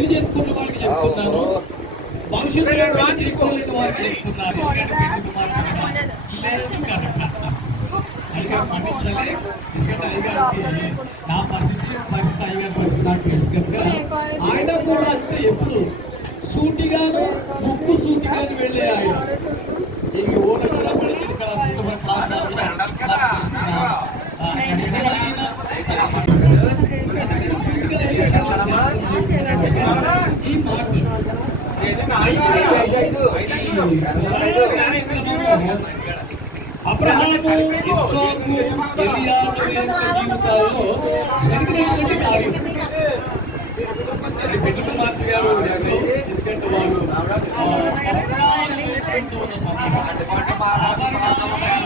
పెళ్ళి చేసుకున్న వారికి చెప్తున్నాను. భవిష్యత్తులో ప్లాన్ వారికి చెప్తున్నాను. ఆయన కూడా అంతే ఎప్పుడు. సూటిగాను అబ్రహాము ఇస్సాకు ఎలియాను యొక్క జీవితాల్లో జరిగినటువంటి కార్యం పెట్టుకు మార్పు గారు ఎందుకంటే వారు కష్టాలు చేసుకుంటూ ఉన్న సమయం ఆభరణాలు సమయం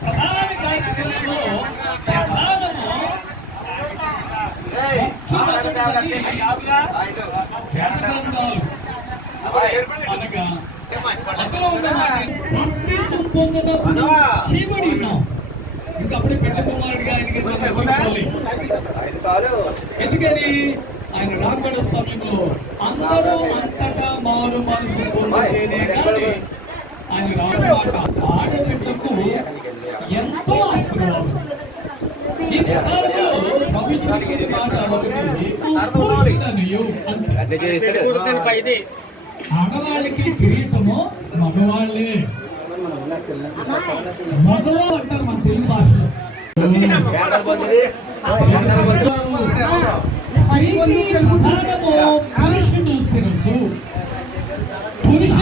ప్రధాన కార్యక్రమంలో ప్రధానము అనగా అందులో ఉన్న పొందినప్పుడు ఉన్నాం పెద్ద కుమారుడిగా ఆయనకి ఎందుకని? ఆయన రాకడ సమయంలో అందరూ అంతటా మారు మనసు పొందితేనే కానీ ఆయన రామాట ఆడబిడ్డకు ఎంతో ఆశీర్వాదం. ఈ మాట ఒకటి. ఆడవాళ్ళకి కిరీటము మగవాళ్ళే. మగవా అంటారు మన తెలుగు భాషలో. পুলিশ